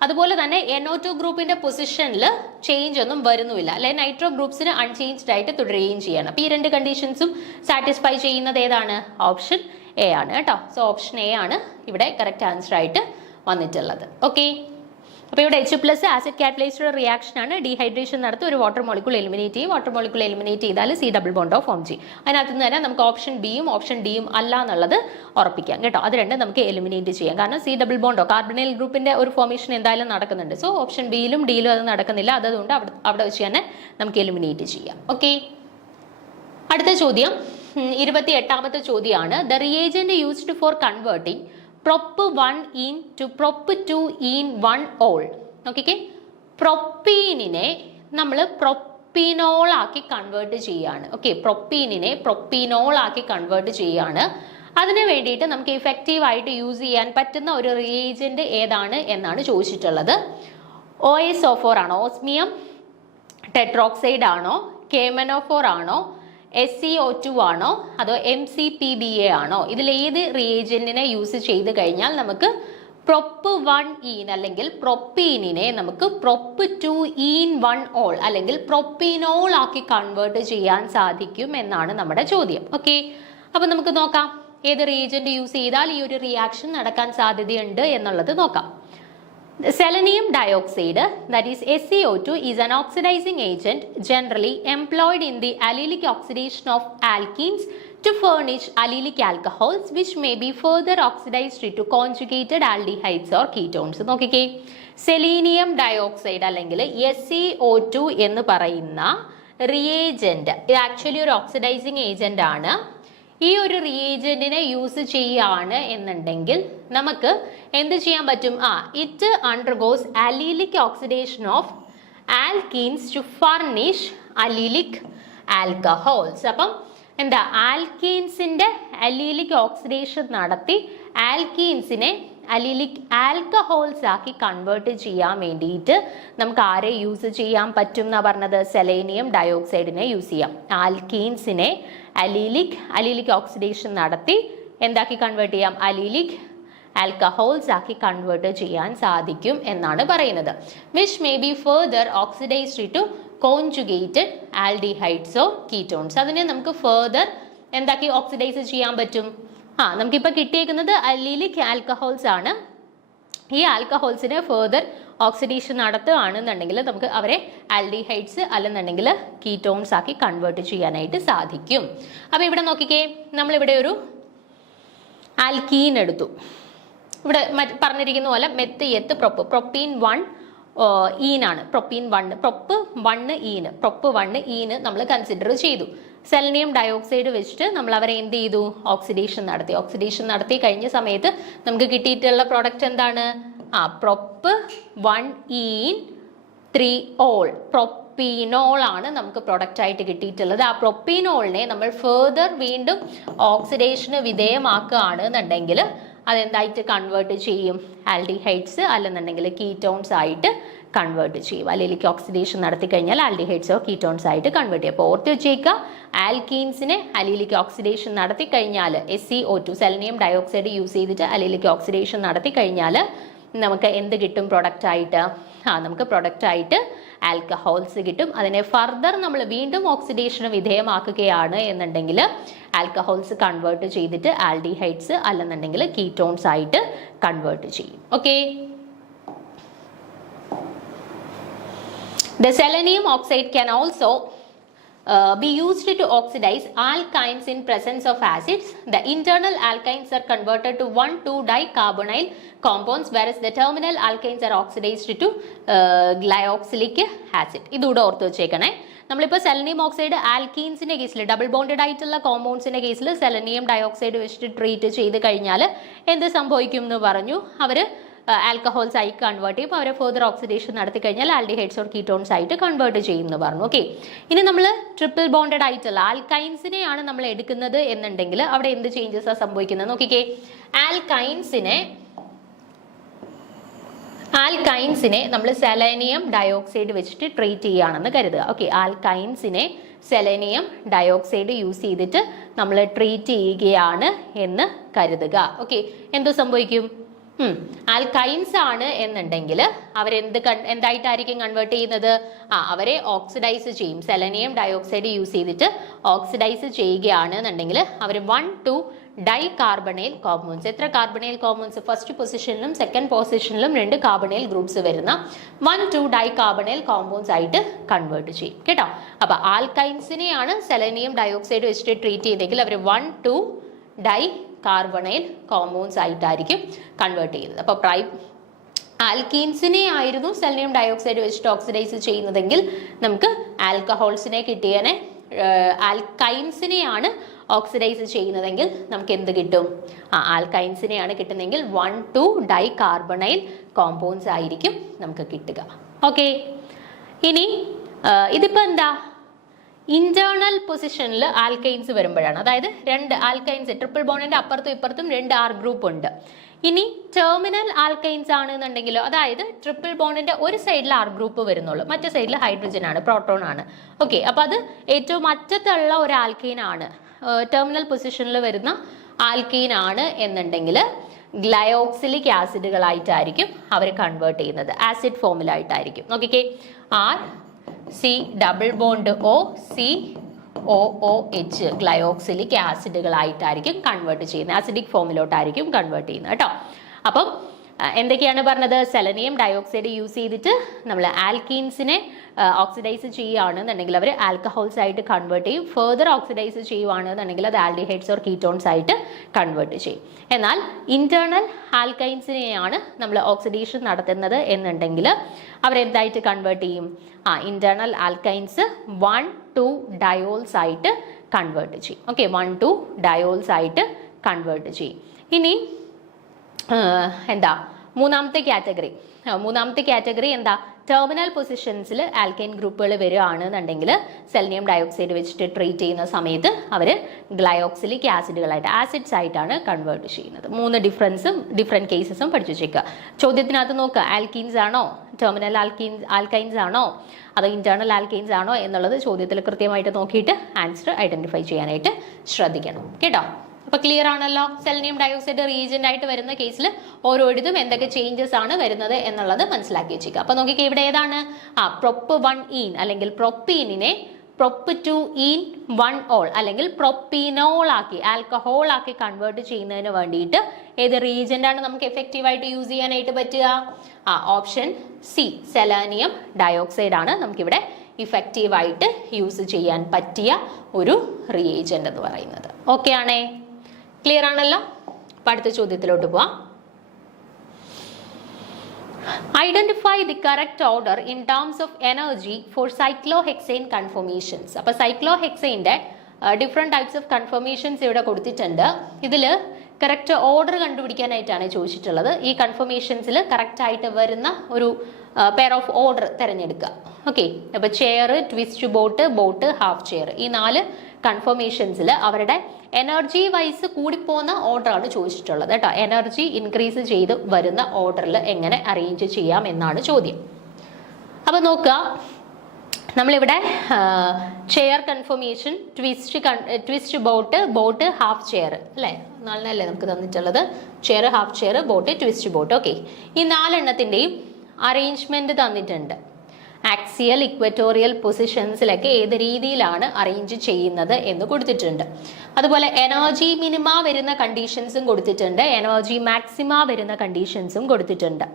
അതുപോലെ തന്നെ NO2 ഗ്രൂപ്പിന്റെ പൊസിഷനിൽ ചേഞ്ച് ഒന്നും വരുന്നില്ല അല്ലെ. നൈട്രോ ഗ്രൂപ്പ്സിന് അൺചേഞ്ച്ഡ് ആയിട്ട് തുടരുകയും ചെയ്യണം. അപ്പൊ ഈ രണ്ട് കണ്ടീഷൻസും സാറ്റിസ്ഫൈ ചെയ്യുന്നത് ഏതാണ്? ഓപ്ഷൻ എ ആണ് കേട്ടോ. സോ ഓപ്ഷൻ എ ആണ് ഇവിടെ കറക്റ്റ് ആൻസർ ആയിട്ട് വന്നിട്ടുള്ളത്. ഓക്കെ, അപ്പോൾ ഇവിടെ H+ ആസിഡ് കാറ്റലൈസ്ഡ് റിയാക്ഷൻ ആണ്. ഡീഹൈഡ്രേഷൻ നടത്തി ഒരു വാട്ടർ മോളിക്യൂൾ എലിമിനേറ്റ് ചെയ്യും. വാട്ടർ മോളിക്യൂൾ എലിമിനേറ്റ് ചെയ്താൽ C double bond of form ചെയ്യും. അതിനകത്ത് നിന്ന് തന്നെ നമുക്ക് ഓപ്ഷൻ ബിയും ഓപ്ഷൻ ഡിയും അല്ല എന്നുള്ളത് ഉറപ്പിക്കാം കേട്ടോ. അത് രണ്ടും നമുക്ക് എലിമിനേറ്റ് ചെയ്യാം. കാരണം C ഡബിൾ ബോണ്ടോ കാർബണൈൽ ഗ്രൂപ്പിന്റെ ഒരു ഫോർമേഷൻ എന്തായാലും നടക്കുന്നുണ്ട്. സോ ഓപ്ഷൻ ബിയിലും ഡിയിലും അത് നടക്കുന്നില്ല. അതുകൊണ്ട് അവിടെ വെച്ച് തന്നെ നമുക്ക് എലിമിനേറ്റ് ചെയ്യാം. ഓക്കെ, അടുത്ത ചോദ്യം 28ാമത്തെ ചോദ്യമാണ്. The reagent used for converting prop 1 in to prop 2 in 1 all. നോക്കിക്കേ, പ്രൊപ്പീനിനെ നമ്മൾ പ്രൊപ്പീനോൾ ആക്കി കൺവേർട്ട് ചെയ്യാണ്. ഓക്കെ, പ്രൊപ്പീനിനെ പ്രൊപ്പീനോൾ ആക്കി കൺവേർട്ട് ചെയ്യാണ്. അതിന് വേണ്ടിയിട്ട് നമുക്ക് ഇഫക്റ്റീവ് ആയിട്ട് യൂസ് ചെയ്യാൻ പറ്റുന്ന ഒരു റിയേജന്റ് ഏതാണ് എന്നാണ് ചോദിച്ചിട്ടുള്ളത്. OSO4 ആണോ, ഓസ്മിയം ടെട്രോക്സൈഡ് ആണോ, KMnO4 ആണോ, SeO2 ആണോ, അതോ MCPBA ആണോ? ഇതിൽ ഏത് റിയേജന്റിനെ യൂസ് ചെയ്ത് കഴിഞ്ഞാൽ നമുക്ക് പ്രൊപ്പ് 1 ഈൻ അല്ലെങ്കിൽ പ്രൊപ്പീനിനെ നമുക്ക് പ്രൊപ്പ് 2 ഈൻ 1 ഓൾ അല്ലെങ്കിൽ പ്രൊപ്പീനോൾ ആക്കി കൺവേർട്ട് ചെയ്യാൻ സാധിക്കും എന്നാണ് നമ്മുടെ ചോദ്യം. ഓക്കെ, അപ്പൊ നമുക്ക് നോക്കാം ഏത് റിയേജന്റ് യൂസ് ചെയ്താൽ ഈ ഒരു റിയാക്ഷൻ നടക്കാൻ സാധ്യതയുണ്ട് എന്നുള്ളത് നോക്കാം. Selenium dioxide, that is SeO2, is an oxidizing agent generally employed in the allylic oxidation of alkenes to furnish allylic alcohols which may be further oxidized to conjugated aldehydes or ketones. നോക്കിക്കേ, selenium dioxide അല്ലെങ്കിൽ SeO2 എന്ന് പറയുന്ന reagent ഇത് actually ഒരു oxidising agent ആണ്. ഈ ഒരു റിയേജന്റിനെ use ചെയ്യാണ് എന്നുണ്ടെങ്കിൽ നമുക്ക് എന്ത് ചെയ്യാൻ പറ്റും? It undergoes allylic oxidation of alkenes to furnish allylic alcohols. അപ്പം എന്താ, ആൽക്കീൻസിന്റെ അലീലിക് ഓക്സിഡേഷൻ നടത്തി ആൽക്കീൻസിനെ അലീലിക് ആൽക്കഹോൾസ് ആക്കി കൺവേർട്ട് ചെയ്യാൻ വേണ്ടിയിട്ട് നമുക്ക് ആരെ യൂസ് ചെയ്യാൻ പറ്റും എന്നാ പറഞ്ഞത്? സെലേനിയം ഡയോക്സൈഡിനെ യൂസ് ചെയ്യാം. ആൽക്കീൻസിനെ അലീലിക് ഓക്സിഡേഷൻ നടത്തി എന്താക്കി കൺവേർട്ട് ചെയ്യാം? അലീലിക് ആൽക്കഹോൾസ് ആക്കി കൺവേർട്ട് ചെയ്യാൻ സാധിക്കും എന്നാണ് പറയുന്നത്. Which may be further oxidised to conjugated aldehydes or ketones. അതിനെ നമുക്ക് ഫർദർ എന്താക്കി ഓക്സിഡൈസ് ചെയ്യാൻ പറ്റും? നമുക്കിപ്പോൾ കിട്ടിയേക്കുന്നത് അലീലിക് ആൽക്കഹോൾസ് ആണ്. ഈ ആൽക്കഹോൾസിനെ ഫർദർ ഓക്സിഡേഷൻ നടത്തുകയാണെന്നുണ്ടെങ്കിൽ നമുക്ക് അവരെ ആൽഡിഹൈഡ്സ് അല്ലെന്നുണ്ടെങ്കിൽ കീറ്റോൺസ് ആക്കി കൺവേർട്ട് ചെയ്യാനായിട്ട് സാധിക്കും. അപ്പോൾ ഇവിടെ നോക്കിക്കേ, നമ്മളിവിടെ ഒരു ആൽക്കീൻ എടുത്തു. ഇവിടെ പറഞ്ഞിരിക്കുന്ന പോലെ മെത്ത് എത്ത് പ്രൊപ്പ് പ്രൊപ്പീൻ 1 ഈനാണ്. Propene 1 prop 1 ene prop 1 ene നമ്മൾ കൺസിഡർ ചെയ്തു. സെലനിയം ഡയോക്സൈഡ് വെച്ചിട്ട് നമ്മൾ അവരെ എന്ത് ചെയ്തു? ഓക്സിഡേഷൻ നടത്തി കഴിഞ്ഞ സമയത്ത് നമുക്ക് കിട്ടിയിട്ടുള്ള പ്രോഡക്റ്റ് എന്താണ്? പ്രൊപ്പ് 1 ഈൻ 3 ഓൾ പ്രൊപ്പീനോൾ ആണ് നമുക്ക് പ്രൊഡക്റ്റ് ആയിട്ട് കിട്ടിയിട്ടുള്ളത്. ആ പ്രൊപ്പീനോളിനെ നമ്മൾ ഫെർദർ വീണ്ടും ഓക്സിഡേഷന് വിധേയമാക്കുകയാണ് എന്നുണ്ടെങ്കിൽ അതെന്തായിട്ട് കൺവേർട്ട് ചെയ്യും? ആൽഡിഹൈഡ്സ് അല്ലെന്നുണ്ടെങ്കിൽ കീറ്റോൺസ് ആയിട്ട് കൺവേർട്ട് ചെയ്യും. അലീലിക് ഓക്സിഡേഷൻ നടത്തി കഴിഞ്ഞാൽ ആൽഡിഹൈഡ്സോ കീറ്റോൺസ് ആയിട്ട് കൺവേർട്ട് ചെയ്യും. അപ്പോൾ ഓർത്ത് വെച്ചേക്കുക, ആൽക്കീൻസിനെ അലീലിക് ഓക്സിഡേഷൻ നടത്തി കഴിഞ്ഞാൽ SeO2 സെലനിയം ഡയോക്സൈഡ് യൂസ് ചെയ്തിട്ട് അലീലിക് ഓക്സിഡേഷൻ നടത്തി കഴിഞ്ഞാൽ നമുക്ക് എന്ത് കിട്ടും പ്രൊഡക്റ്റ് ആയിട്ട്? നമുക്ക് പ്രൊഡക്റ്റ് ആയിട്ട് ആൽക്കഹോൾസ് കിട്ടും. അതിനെ ഫർദർ നമ്മൾ വീണ്ടും ഓക്സിഡേഷന് വിധേയമാക്കുകയാണ് എന്നുണ്ടെങ്കിൽ ആൽക്കഹോൾസ് കൺവേർട്ട് ചെയ്തിട്ട് ആൽഡിഹൈഡ്സ് അല്ലെന്നുണ്ടെങ്കിൽ കീറ്റോൺസ് ആയിട്ട് കൺവേർട്ട് ചെയ്യും. Okay, the selenium oxide can also be used to oxidize alkynes in presence of acids. The internal alkynes are converted to 1,2-dicarbonyl compounds, whereas the terminal alkynes are oxidized to glyoxylic acid. ഇതുകൂടെ ഓർത്ത് വെച്ചേക്കണേ. നമ്മളിപ്പോൾ selenium oxide ആൽക്കീൻസിന്റെ കേസിൽ double bonded ആയിട്ടുള്ള കോമ്പൗണ്ട്സിന്റെ കേസിൽ selenium dioxide വെച്ചിട്ട് treat ചെയ്ത് കഴിഞ്ഞാൽ എന്ത് സംഭവിക്കും എന്ന് പറഞ്ഞു? അവർ ആൽക്കഹോൾസ് ആയി കൺവേർട്ട് ചെയ്യും. അവരെ ഫെർദർ ഓക്സിഡേഷൻ നടത്തി കഴിഞ്ഞാൽ ആൽഡിഹൈഡ്സ് ഓർ കീറ്റോൺസ് ആയിട്ട് കൺവേർട്ട് ചെയ്യുമെന്ന് പറഞ്ഞു. ഓക്കെ, ഇനി നമ്മൾ ട്രിപ്പിൾ ബോണ്ടഡ് ആയിട്ടുള്ള ആൽക്കൈൻസിനെയാണ് നമ്മൾ എടുക്കുന്നത് എന്നുണ്ടെങ്കിൽ അവിടെ എന്ത് ചേഞ്ചസ് ആ സംഭവിക്കുന്നത് നോക്കിക്കേ. ആൽക്കൈൻസിനെ നമ്മൾ സെലനിയം ഡയോക്സൈഡ് വെച്ചിട്ട് ട്രീറ്റ് ചെയ്യുകയാണെന്ന് കരുതുക. ഓക്കെ, ആൽക്കൈൻസിനെ സെലനിയം ഡയോക്സൈഡ് യൂസ് ചെയ്തിട്ട് നമ്മൾ ട്രീറ്റ് ചെയ്യുകയാണ് എന്ന് കരുതുക. ഓക്കെ, എന്ത് സംഭവിക്കും? ആൽക്കൈൻസ് ആണ് എന്നുണ്ടെങ്കിൽ എന്തായിട്ടായിരിക്കും കൺവേർട്ട് ചെയ്യുന്നത്? അവരെ ഓക്സിഡൈസ് ചെയ്യും. സെലനിയം ഡയോക്സൈഡ് യൂസ് ചെയ്തിട്ട് ഓക്സിഡൈസ് ചെയ്യുകയാണ് എന്നുണ്ടെങ്കിൽ അവർ 1,2-ഡൈകാർബണൈൽ കോമ്പൗണ്ട്സ്. എത്ര കാർബണൈൽ കോമ്പൗണ്ട്സ്? ഫസ്റ്റ് പൊസിഷനിലും സെക്കൻഡ് പൊസിഷനിലും 2 കാർബണൈൽ ഗ്രൂപ്പ്സ് വരുന്ന 1,2-ഡൈകാർബണൈൽ കോമ്പൗണ്ട്സ് ആയിട്ട് കൺവേർട്ട് ചെയ്യും കേട്ടോ. അപ്പൊ ആൽക്കൈൻസിനെയാണ് സെലനിയം ഡയോക്സൈഡ് വെച്ചിട്ട് ട്രീറ്റ് ചെയ്തെങ്കിൽ അവർ 1,2-ഡൈകാർബണൈൽ കോമ്പൗണ്ട്സ് ആയിട്ടായിരിക്കും കൺവേർട്ട് ചെയ്യുന്നത്. അപ്പോൾ ആൽക്കീൻസിനെ ആയിരുന്നു സെലനിയം ഡയോക്സൈഡ് വെച്ചിട്ട് ഓക്സിഡൈസ് ചെയ്യുന്നതെങ്കിൽ നമുക്ക് ആൽക്കഹോൾസിനെ കിട്ടിയനെ. ആൽക്കൈൻസിനെയാണ് ഓക്സിഡൈസ് ചെയ്യുന്നതെങ്കിൽ നമുക്ക് എന്ത് കിട്ടും? ആൽക്കൈൻസിനെയാണ് കിട്ടുന്നതെങ്കിൽ 1,2-ഡൈകാർബണൈൽ കോമ്പൗണ്ട്സ് ആയിരിക്കും നമുക്ക് കിട്ടുക. ഓക്കെ, ഇനി ഇതിപ്പോൾ എന്താ? ഇന്റേണൽ പൊസിഷനിൽ ആൽക്കൈൻസ് വരുമ്പോഴാണ്, അതായത് 2 ആൽക്കൈൻസ് ട്രിപ്പിൾ ബോണ്ടിന്റെ അപ്പുറത്തും ഇപ്പുറത്തും 2 R ഗ്രൂപ്പ് ഉണ്ട്. ഇനി ടെർമിനൽ ആൽക്കൈൻസ് ആണെന്നുണ്ടെങ്കിലോ, അതായത് ട്രിപ്പിൾ ബോണ്ടിന്റെ ഒരു സൈഡിൽ R ഗ്രൂപ്പ് വരുന്നുള്ളൂ, മറ്റേ സൈഡിൽ ഹൈഡ്രജൻ ആണ്, പ്രോട്ടോൺ ആണ്. ഓക്കെ, അപ്പൊ അത് ഏറ്റവും അറ്റത്തുള്ള ഒരു ആൽക്കൈൻ ആണ്, ടെർമിനൽ പൊസിഷനിൽ വരുന്ന ആൽക്കൈൻ ആണ് എന്നുണ്ടെങ്കിൽ ഗ്ലയോക്സിലിക് ആസിഡുകളായിട്ടായിരിക്കും അവർ കൺവേർട്ട് ചെയ്യുന്നത്, ആസിഡ് ഫോമിലായിട്ടായിരിക്കും. നോക്കിക്കേ, R C double bond O C OOH glyoxylic ആസിഡുകളായിട്ടായിരിക്കും കൺവേർട്ട് ചെയ്യുന്നത്, ആസിഡിക് ഫോമിലോട്ടായിരിക്കും കൺവേർട്ട് ചെയ്യുന്നത് കേട്ടോ. അപ്പം എന്തൊക്കെയാണ് പറഞ്ഞത്? സെലനിയം ഡയോക്സൈഡ് യൂസ് ചെയ്തിട്ട് നമ്മൾ ആൽക്കീൻസിനെ ഓക്സിഡൈസ് ചെയ്യുകയാണെന്നുണ്ടെങ്കിൽ അവർ ആൽക്കഹോൾസ് ആയിട്ട് കൺവേർട്ട് ചെയ്യും. ഫെർദർ ഓക്സിഡൈസ് ചെയ്യുവാണെന്നുണ്ടെങ്കിൽ അത് ആൽഡിഹൈഡ്സ് ഓർ കീറ്റോൺസ് ആയിട്ട് കൺവേർട്ട് ചെയ്യും. എന്നാൽ ഇന്റേണൽ ആൽക്കൈൻസിനെയാണ് നമ്മൾ ഓക്സിഡേഷൻ നടത്തുന്നത് എന്നുണ്ടെങ്കിൽ അവരെന്തായിട്ട് കൺവേർട്ട് ചെയ്യും? ഇന്റേണൽ ആൽക്കൈൻസ് 1,2 ഡയോൾസ് ആയിട്ട് കൺവേർട്ട് ചെയ്യും. ഓക്കെ, 1,2 ഡയോൾസ് ആയിട്ട് കൺവേർട്ട് ചെയ്യും. ഇനി എന്താ മൂന്നാമത്തെ കാറ്റഗറി എന്താ? ടെർമിനൽ പൊസിഷൻസിൽ ആൽക്കൈൻ ഗ്രൂപ്പുകൾ വരികയാണെന്നുണ്ടെങ്കിൽ സെലനിയം ഡയോക്സൈഡ് വെച്ചിട്ട് ട്രീറ്റ് ചെയ്യുന്ന സമയത്ത് അവർ ഗ്ലയോക്സിലിക് ആസിഡുകളായിട്ട് ആസിഡ്സ് ആയിട്ടാണ് കൺവേർട്ട് ചെയ്യുന്നത്. 3 ഡിഫറെൻറ്റ് കേസസും പഠിച്ചു വെച്ചേക്കുക. ചോദ്യത്തിനകത്ത് നോക്കുക, ആൽക്കീൻസ് ആണോ, ടെർമിനൽ ആൽക്കൈൻസ് ആണോ, അതോ ഇന്റേണൽ ആൽക്കൈൻസ് ആണോ എന്നുള്ളത് ചോദ്യത്തിൽ കൃത്യമായിട്ട് നോക്കിയിട്ട് ആൻസർ ഐഡന്റിഫൈ ചെയ്യാനായിട്ട് ശ്രദ്ധിക്കണം കേട്ടോ. അപ്പൊ ക്ലിയർ ആണല്ലോ? സെലനിയം ഡയോക്സൈഡ് റീജന്റ് ആയിട്ട് വരുന്ന കേസിൽ ഓരോരുത്തും എന്തൊക്കെ ചേഞ്ചസ് ആണ് വരുന്നത് എന്നുള്ളത് മനസ്സിലാക്കി വെച്ചേക്കുക. അപ്പൊ നോക്കിക്കേ, ഇവിടെ ഏതാണ്? പ്രൊപ്പ് 1 ഈൻ അല്ലെങ്കിൽ പ്രൊപ്പീനിനെ പ്രൊപ്പ് 2 ഈൻ 1 ഓൾ അല്ലെങ്കിൽ പ്രൊപ്പീനോൾ ആക്കി ആൽക്കഹോൾ ആക്കി കൺവേർട്ട് ചെയ്യുന്നതിന് വേണ്ടിയിട്ട് ഏത് റീജന്റ് ആണ് നമുക്ക് എഫക്റ്റീവ് ആയിട്ട് യൂസ് ചെയ്യാനായിട്ട് പറ്റുക? ഓപ്ഷൻ സി, സെലനിയം ഡയോക്സൈഡ് ആണ് നമുക്കിവിടെ ഇഫക്റ്റീവ് ആയിട്ട് യൂസ് ചെയ്യാൻ പറ്റിയ ഒരു റിയേജന്റ് എന്ന് പറയുന്നത്. ഓക്കെ ആണേ? ക്ലിയർ ആണല്ലോ? അപ്പൊ അടുത്ത ചോദ്യത്തിലോട്ട് പോവാം. Identify the correct order in terms of energy for cyclohexane conformations. അപ്പൊ സൈക്ലോഹെക്സൈൻ്റെ ഡിഫറെന്റ് ടൈപ്സ് ഓഫ് കൺഫർമേഷൻസ് ഇവിടെ കൊടുത്തിട്ടുണ്ട്. ഇതിൽ കറക്റ്റ് ഓർഡർ കണ്ടുപിടിക്കാനായിട്ടാണ് ചോദിച്ചിട്ടുള്ളത്. ഈ കൺഫർമേഷൻസിൽ കറക്റ്റ് ആയിട്ട് വരുന്ന ഒരു പെയർ ഓഫ് ഓർഡർ തിരഞ്ഞെടുക്കുക. ഓക്കെ, അപ്പൊ chair, twist boat, half chair, ഈ 4 കൺഫർമേഷൻസിൽ അവരുടെ എനർജി വൈസ് കൂടിപ്പോകുന്ന ഓർഡറാണ് ചോദിച്ചിട്ടുള്ളത് കേട്ടോ. എനർജി ഇൻക്രീസ് ചെയ്ത് വരുന്ന ഓർഡറിൽ എങ്ങനെ അറേഞ്ച് ചെയ്യാം എന്നാണ് ചോദ്യം. അപ്പൊ നോക്കുക, നമ്മളിവിടെ chair confirmation, twist boat, half chair അല്ലേ, 4 നമുക്ക് തന്നിട്ടുള്ളത്. Chair, half chair, boat, twist boat. Okay, ഈ 4 എണ്ണത്തിൻ്റെയും അറേഞ്ച്മെന്റ് തന്നിട്ടുണ്ട്. ആക്സിയൽ, ഇക്വറ്റോറിയൽ പൊസിഷൻസിലൊക്കെ ഏത് രീതിയിലാണ് അറേഞ്ച് ചെയ്യുന്നത് എന്ന് കൊടുത്തിട്ടുണ്ട്. അതുപോലെ എനർജി മിനിമ വരുന്ന കണ്ടീഷൻസും കൊടുത്തിട്ടുണ്ട്, എനർജി മാക്സിമ വരുന്ന കണ്ടീഷൻസും കൊടുത്തിട്ടുണ്ട്.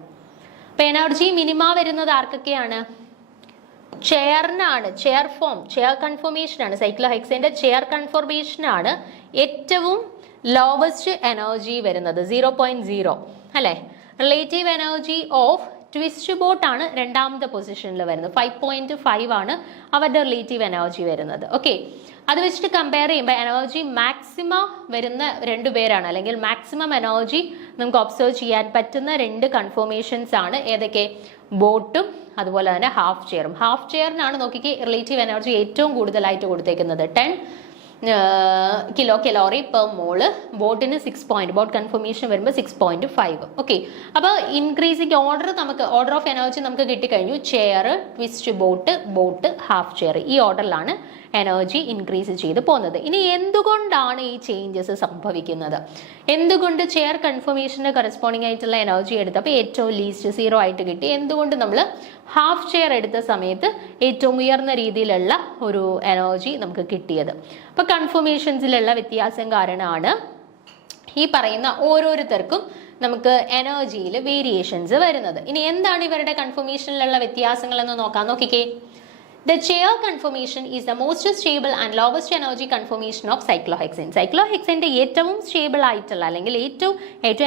അപ്പൊ എനർജി മിനിമ വരുന്നത് ആർക്കൊക്കെയാണ്? ചെയറിനാണ്. ചെയർ കൺഫർമേഷൻ ആണ്. സൈക്ലോഹെക്സൈൻ്റെ ചെയർ കൺഫർമേഷൻ ആണ് ഏറ്റവും ലോവസ്റ്റ് എനർജി വരുന്നത്, 0.0 അല്ലെ. Relative energy of twist boat ആണ് രണ്ടാമത്തെ പൊസിഷനിൽ വരുന്നത്, 5.5 ആണ് അവരുടെ റിലേറ്റീവ് എനർജി വരുന്നത്. ഓക്കെ, അത് വെച്ചിട്ട് കമ്പയർ ചെയ്യുമ്പോൾ എനർജി മാക്സിമ വരുന്ന 2 പേരാണ്, അല്ലെങ്കിൽ മാക്സിമം എനർജി നമുക്ക് ഒബ്സർവ് ചെയ്യാൻ പറ്റുന്ന 2 കൺഫർമേഷൻസ് ആണ്. ഏതൊക്കെ? ബോട്ടും അതുപോലെ തന്നെ ഹാഫ് ചെയറും. ഹാഫ് ചെയറിനാണ് നോക്കിക്കേ റിലേറ്റീവ് എനർജി ഏറ്റവും കൂടുതലായിട്ട് കൊടുത്തേക്കുന്നത്, 10 കിലോ കലോറി പെർ മോള്. ബോട്ടിന് 6 ബോട്ട് കൺഫർമേഷൻ വരുമ്പോൾ 6.5. ഓക്കെ, അപ്പോൾ ഇൻക്രീസിങ് ഓർഡർ ഓഫ് എനർജി നമുക്ക് കിട്ടിക്കഴിഞ്ഞു. Chair, twist boat, half chair, ഈ ഓർഡറിലാണ് എനർജി ഇൻക്രീസ് ചെയ്ത് പോകുന്നത്. ഇനി എന്തുകൊണ്ടാണ് ഈ ചേഞ്ചസ് സംഭവിക്കുന്നത്? എന്തുകൊണ്ട് ചെയർ കൺഫർമേഷന് കറസ്പോണ്ടിങ് ആയിട്ടുള്ള എനർജി എടുത്തപ്പോൾ ഏറ്റവും ലീസ്റ്റ് 0 ആയിട്ട് കിട്ടി? എന്തുകൊണ്ട് നമ്മൾ ഹാഫ് ചെയർ എടുത്ത സമയത്ത് ഏറ്റവും ഉയർന്ന രീതിയിലുള്ള ഒരു എനർജി നമുക്ക് കിട്ടിയത്? അപ്പൊ കൺഫർമേഷൻസിലുള്ള വ്യത്യാസം കാരണമാണ് ഈ പറയുന്ന ഓരോരുത്തർക്കും നമുക്ക് എനർജിയിൽ വേരിയേഷൻസ് വരുന്നത്. ഇനി എന്താണ് ഇവരുടെ കൺഫർമേഷനിലുള്ള വ്യത്യാസങ്ങൾ എന്ന് നോക്കാം. നോക്കിക്കേ, the chair conformation is the most stable and lowest energy conformation of cyclohexane. Cyclohexane ഏറ്റവും സ്റ്റേബിൾ ആയിട്ടുള്ള അല്ലെങ്കിൽ ഏറ്റവും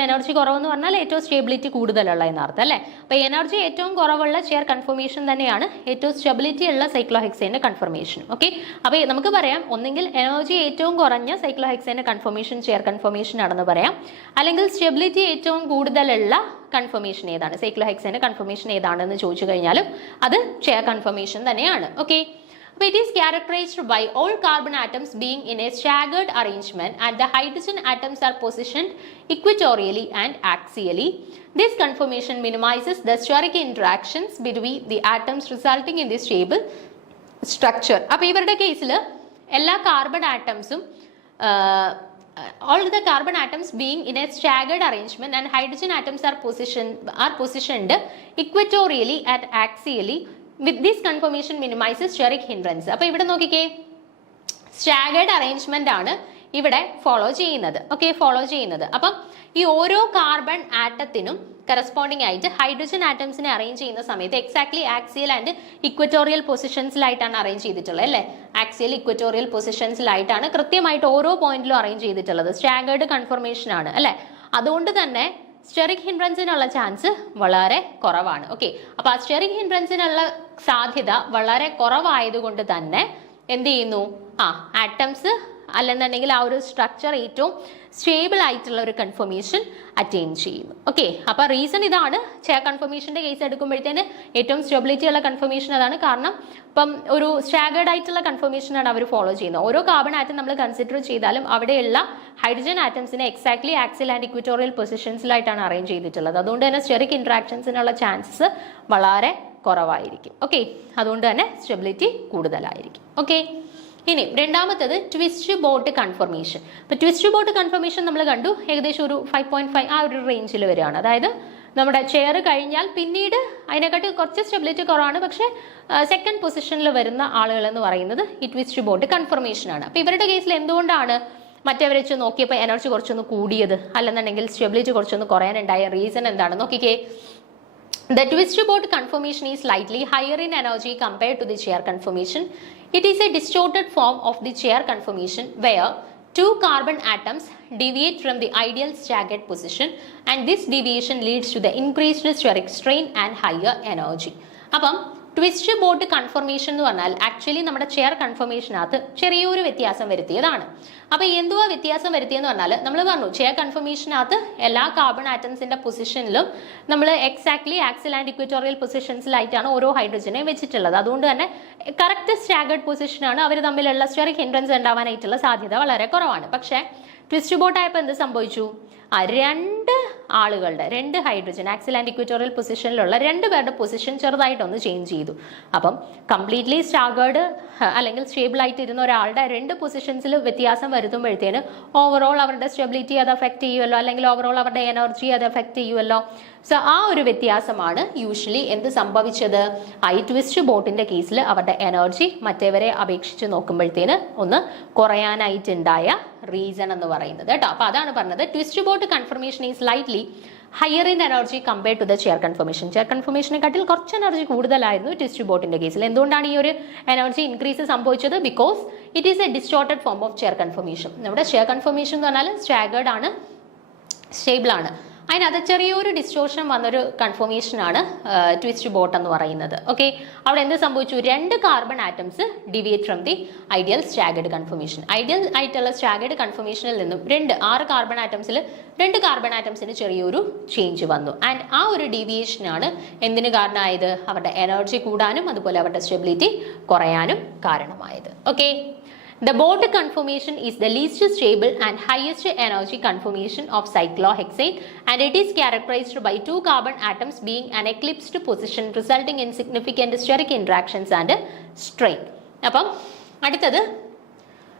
എനർജി കുറവെന്ന് പറഞ്ഞാൽ ഏറ്റവും സ്റ്റേബിലിറ്റി കൂടുതലുള്ള എന്നർത്ഥം അല്ലേ. അപ്പോൾ എനർജി ഏറ്റവും കുറവുള്ള ചെയർ കൺഫർമേഷൻ തന്നെയാണ് ഏറ്റവും സ്റ്റെബിലിറ്റി ഉള്ള സൈക്ലോഹെക്സൈൻ്റെ കൺഫർമേഷൻ. ഓക്കെ, അപ്പോൾ നമുക്ക് പറയാം ഒന്നെങ്കിൽ എനർജി ഏറ്റവും കുറഞ്ഞ സൈക്ലോഹെക്സൈൻ്റെ കൺഫർമേഷൻ ചെയർ കൺഫർമേഷൻ ആണെന്ന് പറയാം, അല്ലെങ്കിൽ സ്റ്റെബിലിറ്റി ഏറ്റവും കൂടുതലുള്ള കൺഫർമേഷൻ ഏതാണ്, സൈക്ലോഹെക്സൈൻ്റെ കൺഫർമേഷൻ ഏതാണെന്ന് ചോദിച്ചു കഴിഞ്ഞാലും അത് ചെയർ കൺഫർമേഷൻ തന്നെയാണ്. ഓക്കെ, അപ്പോൾ it is characterized by all carbon atoms being in a staggered arrangement and the hydrogen atoms are positioned equatorially and axially. This conformation minimizes the steric interactions between the atoms resulting in this stable structure. അപ്പോൾ ഇവരുടെ കേസിൽ എല്ലാ carbon ആറ്റംസും all the carbon atoms being in a staggered arrangement and hydrogen atoms are positioned equatorially and axially. With this conformation minimizes steric hindrance. അപ്പോൾ ഇവിടെ നോക്കിക്കേ, staggered arrangement ആണ് ഇവിടെ follow ചെയ്യുന്നത്. അപ്പം ഈ ഓരോ കാർബൺ ആറ്റത്തിനും കറസ്പോണ്ടിങ് ആയിട്ട് ഹൈഡ്രജൻ ആറ്റംസിനെ അറേഞ്ച് ചെയ്യുന്ന സമയത്ത് എക്സാക്ട്ലി ആക്സിയൽ ആൻഡ് ഇക്വറ്റോറിയൽ പൊസിഷൻസിലായിട്ടാണ് അറേഞ്ച് ചെയ്തിട്ടുള്ളത് അല്ലേ. ആക്സിയൽ ഇക്വറ്റോറിയൽ പൊസിഷൻസിലായിട്ടാണ് കൃത്യമായിട്ട് ഓരോ പോയിന്റിലും അറേഞ്ച് ചെയ്തിട്ടുള്ളത്. സ്റ്റാഗേർഡ് കൺഫർമേഷൻ ആണ് അല്ലെ. അതുകൊണ്ട് തന്നെ സ്റ്റെറിക് ഹിൻഡ്രൻസിനുള്ള ചാൻസ് വളരെ കുറവാണ്. ഓക്കെ, അപ്പൊ ആ സ്റ്റെറിക് ഹിൻഡ്രൻസിനുള്ള സാധ്യത വളരെ കുറവായതുകൊണ്ട് തന്നെ എന്ത് ചെയ്യുന്നു, ആറ്റംസ് അല്ലെന്നുണ്ടെങ്കിൽ ആ ഒരു സ്ട്രക്ചർ ഏറ്റവും സ്റ്റേബിൾ ആയിട്ടുള്ള ഒരു കൺഫർമേഷൻ അറ്റൈൻ ചെയ്യുന്നു. ഓക്കെ, അപ്പൊ റീസൺ ഇതാണ്. ചെയർ കൺഫർമേഷന്റെ കേസ് എടുക്കുമ്പോഴത്തേന് ഏറ്റവും സ്റ്റെബിലിറ്റി ഉള്ള കൺഫർമേഷൻ അതാണ്. കാരണം ഇപ്പം ഒരു സ്റ്റാഗേർഡ് ആയിട്ടുള്ള കൺഫർമേഷനാണ് അവർ ഫോളോ ചെയ്യുന്നത്. ഓരോ കാർബൺ ആറ്റം നമ്മൾ കൺസിഡർ ചെയ്താലും അവിടെയുള്ള ഹൈഡ്രജൻ ആറ്റംസിനെ എക്സാക്ട്ലി ആക്സിയൽ ആൻഡ് ഇക്വറ്റോറിയൽ പൊസിഷൻസിലായിട്ടാണ് അറേഞ്ച് ചെയ്തിട്ടുള്ളത്. അതുകൊണ്ട് തന്നെ സ്റ്റെറിക് ഇന്ററാക്ഷൻസിനുള്ള ചാൻസസ് വളരെ കുറവായിരിക്കും. ഓക്കെ, അതുകൊണ്ട് തന്നെ സ്റ്റെബിലിറ്റി കൂടുതലായിരിക്കും. ഓക്കെ, ഇനി രണ്ടാമത്തത് ട്വിസ്റ്റ് ബോട്ട് കൺഫർമേഷൻ. ഇപ്പൊ ട്വിസ്റ്റ് ബോട്ട് കൺഫർമേഷൻ നമ്മൾ കണ്ടു, ഏകദേശം ഒരു 5.5 ആ ഒരു റേഞ്ചിൽ വരികയാണ്. അതായത് നമ്മുടെ ചെയർ കഴിഞ്ഞാൽ പിന്നീട് അതിനെക്കാട്ടി കുറച്ച് സ്റ്റെബിലിറ്റി കുറവാണ്, പക്ഷെ സെക്കൻഡ് പൊസിഷനിൽ വരുന്ന ആളുകൾ എന്ന് പറയുന്നത് ഈ ട്വിസ്റ്റ് ബോട്ട് കൺഫർമേഷൻ ആണ്. അപ്പൊ ഇവരുടെ കേസിൽ എന്തുകൊണ്ടാണ് മറ്റവരെ വെച്ച് നോക്കിയപ്പോൾ എനർജി കുറച്ചൊന്ന് കൂടിയത്, അല്ലെന്നുണ്ടെങ്കിൽ സ്റ്റെബിലിറ്റി കുറച്ചൊന്ന് കുറയാനുണ്ടായ റീസൺ എന്താണ് നോക്കിക്കേ. The twist boat conformation is slightly higher in energy compared to the chair conformation. It is a distorted form of the chair conformation where two carbon atoms deviate from the ideal staggered position, and this deviation leads to the increased steric strain and higher energy. അപ്പം twist boat confirmation എന്ന് പറഞ്ഞാൽ actually നമ്മുടെ chair കൺഫർമേഷനകത്ത് ചെറിയൊരു വ്യത്യാസം വരുത്തിയതാണ്. അപ്പൊ എന്തുവാ വ്യത്യാസം വരുത്തിയെന്ന് പറഞ്ഞാൽ നമ്മൾ പറഞ്ഞു ചെയർ കൺഫർമേഷനകത്ത് എല്ലാ കാർബൺ ആറ്റംസിന്റെ പൊസിഷനിലും നമ്മൾ എക്സാക്ട്ലി ആക്സിയൽ ആൻഡ് ഇക്വറ്റോറിയൽ പൊസിഷൻസിലായിട്ടാണ് ഓരോ ഹൈഡ്രജനെ വെച്ചിട്ടുള്ളത്. അതുകൊണ്ട് തന്നെ കറക്റ്റ് സ്റ്റാഗേർഡ് പൊസിഷനാണ്. അവർ തമ്മിലുള്ള സ്റ്റെറിക് ഹിൻഡ്രൻസ് ഉണ്ടാവാനായിട്ടുള്ള സാധ്യത വളരെ കുറവാണ്. പക്ഷേ ട്വിസ്റ്റ് ബോട്ട് ആയപ്പോൾ എന്ത് സംഭവിച്ചു, രണ്ട് ആളുകളുടെ രണ്ട് ഹൈഡ്രജൻ ആക്സിയൽ ആൻഡ് ഇക്വറ്റോറിയൽ പൊസിഷനിലുള്ള രണ്ട് പേരുടെ പൊസിഷൻ ചെറുതായിട്ടൊന്ന് ചേഞ്ച് ചെയ്തു. അപ്പം കംപ്ലീറ്റ്ലി സ്റ്റാഗേർഡ് അല്ലെങ്കിൽ സ്റ്റേബിൾ ആയിട്ട് ഇരുന്ന ഒരാളുടെ രണ്ട് പൊസിഷൻസിൽ വ്യത്യാസം വരുത്തുമ്പോഴത്തേന് ഓവറോൾ അവരുടെ സ്റ്റെബിലിറ്റി അത് അഫക്റ്റ് ചെയ്യുമല്ലോ, അല്ലെങ്കിൽ ഓവറോൾ അവരുടെ എനർജി അത് അഫക്റ്റ് ചെയ്യുമല്ലോ. സോ ആ ഒരു വ്യത്യാസമാണ് യൂഷ്വലി എന്ത് സംഭവിച്ചത്, ഐ ട്വിസ്റ്റ് ബോട്ടിന്റെ കേസിൽ അവരുടെ എനർജി മറ്റേവരെ അപേക്ഷിച്ച് നോക്കുമ്പോഴത്തേന് ഒന്ന് കുറയാനായിട്ടുണ്ടായ റീസൺ എന്ന് പറയുന്നത് കേട്ടോ. അപ്പൊ അതാണ് പറഞ്ഞത് twist boat conformation is slightly higher in energy compared to the chair conformation. Chair കൺഫർമേഷനെക്കാട്ടിൽ കുറച്ച് എനർജി കൂടുതലായിരുന്നു ട്വിസ്റ്റ് ബോട്ടിന്റെ കേസിൽ. എന്തുകൊണ്ടാണ് ഈ ഒരു എനർജി ഇൻക്രീസ് സംഭവിച്ചത്? Because it is a distorted form of chair conformation. നമ്മുടെ ചെയർ കൺഫർമേഷൻ എന്ന് പറഞ്ഞാൽ സ്റ്റാഗേർഡ് ആണ്, സ്റ്റേബിൾ ആണ്. അതിനകത്ത് ചെറിയൊരു ഡിസ്റ്റോർഷൻ വന്നൊരു കൺഫർമേഷനാണ് ട്വിസ്റ്റ് ബോട്ട് എന്ന് പറയുന്നത്. ഓക്കെ, അവിടെ എന്ത് സംഭവിച്ചു, രണ്ട് carbon atoms deviate from the ideal staggered confirmation. Ideal ആയിട്ടുള്ള സ്റ്റാഗേർഡ് കൺഫർമേഷനിൽ നിന്നും 6 കാർബൺ ആറ്റംസിൽ 2 കാർബൺ ആറ്റംസിന് ചെറിയൊരു ചേഞ്ച് വന്നു. ആൻഡ് ആ ഒരു ഡീവിയേഷനാണ് എന്തിന് കാരണമായത്, അവരുടെ എനർജി കൂടാനും അതുപോലെ അവരുടെ സ്റ്റെബിലിറ്റി കുറയാനും കാരണമായത്. Okay, the boat conformation is the least stable and highest energy conformation of cyclohexane, and it is characterized by 2 carbon atoms being an eclipsed position resulting in significant steric interactions and strain. അപ്പം അടുത്തത്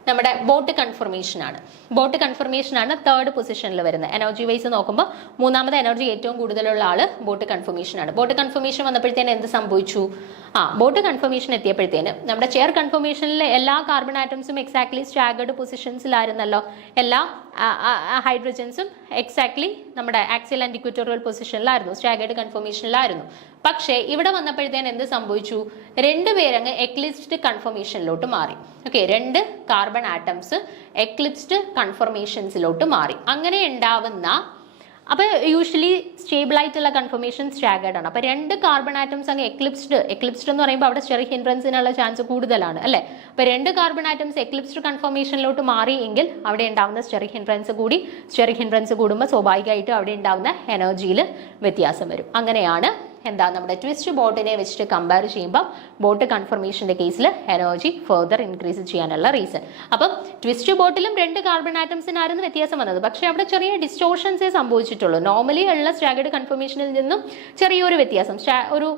നമ്മുടെ boat confirmation ആണ്. Boat confirmation ആണ് third പൊസിഷനിൽ വരുന്നത്. Energy vice നോക്കുമ്പോൾ മൂന്നാമത് energy ഏറ്റവും കൂടുതലുള്ള ആള് ബോട്ട് കൺഫർമേഷൻ ആണ്. ബോട്ട് കൺഫർമേഷൻ വന്നപ്പോഴത്തേന് എന്ത് സംഭവിച്ചു, ബോട്ട് കൺഫർമേഷൻ എത്തിയപ്പോഴത്തേന് നമ്മുടെ ചെയർ കൺഫർമേഷനിലെ എല്ലാ കാർബൺ ആറ്റംസും എക്സാക്ട്ലി സ്റ്റാഗേർഡ് പൊസിഷൻസിലായിരുന്നല്ലോ. എല്ലാ ഹൈഡ്രജൻസും എക്സാക്ട്ലി നമ്മുടെ ആക്സിയൽ ആൻഡ് ഇക്വറ്റോറിയൽ പൊസിഷനിലായിരുന്നു, സ്റ്റാഗേർഡ് കൺഫർമേഷനിലായിരുന്നു. പക്ഷേ ഇവിടെ വന്നപ്പോഴത്തേന് എന്ത് സംഭവിച്ചു, രണ്ടുപേരങ്ങ് എക്ലിപ്സ്ഡ് കൺഫർമേഷനിലോട്ട് മാറി. ഓക്കെ, 2 കാർബൺ ആറ്റംസ് എക്ലിപ്സ്ഡ് കൺഫർമേഷൻസിലോട്ട് മാറി. അങ്ങനെ ഉണ്ടാവുന്ന അപ്പൊ യൂഷ്വലി സ്റ്റേബിൾ ആയിട്ടുള്ള കൺഫർമേഷൻ സ്റ്റാഗേർഡ് ആണ്. അപ്പൊ 2 കാർബൺ ആറ്റംസ് അങ്ങ് എക്ലിപ്സ്ഡ് എന്ന് പറയുമ്പോൾ അവിടെ സ്റ്റെറിക് ഹിൻഡ്രൻസിനുള്ള ചാൻസ് കൂടുതലാണ് അല്ലെ. അപ്പൊ 2 കാർബൺ ആറ്റംസ് എക്ലിപ്സ്ഡ് കൺഫർമേഷനിലോട്ട് മാറി എങ്കിൽ അവിടെ ഉണ്ടാവുന്ന സ്റ്റെറിക് ഹിൻഡ്രൻസ് കൂടുമ്പോൾ സ്വാഭാവികമായിട്ടും അവിടെ ഉണ്ടാവുന്ന എനർജിയിൽ വ്യത്യാസം വരും. അങ്ങനെയാണ് എന്താ നമ്മുടെ ട്വിസ്റ്റ് ബോട്ടിനെ വെച്ചിട്ട് കമ്പയർ ചെയ്യുമ്പോൾ ബോട്ട് കൺഫർമേഷന്റെ കേസിൽ എനർജി ഫർദർ ഇൻക്രീസ് ചെയ്യാനുള്ള റീസൺ. അപ്പം ട്വിസ്റ്റ് ബോട്ടിലും 2 കാർബൺ ആറ്റംസിനായിരുന്നു വ്യത്യാസം വന്നത്, പക്ഷെ അവിടെ ചെറിയ ഡിസ്റ്റോർഷൻസേ സംഭവിച്ചിട്ടുള്ളൂ. നോർമലി ഉള്ള സ്റ്റാഗേർഡ് കൺഫർമേഷനിൽ നിന്നും ചെറിയൊരു വ്യത്യാസം, ഒരു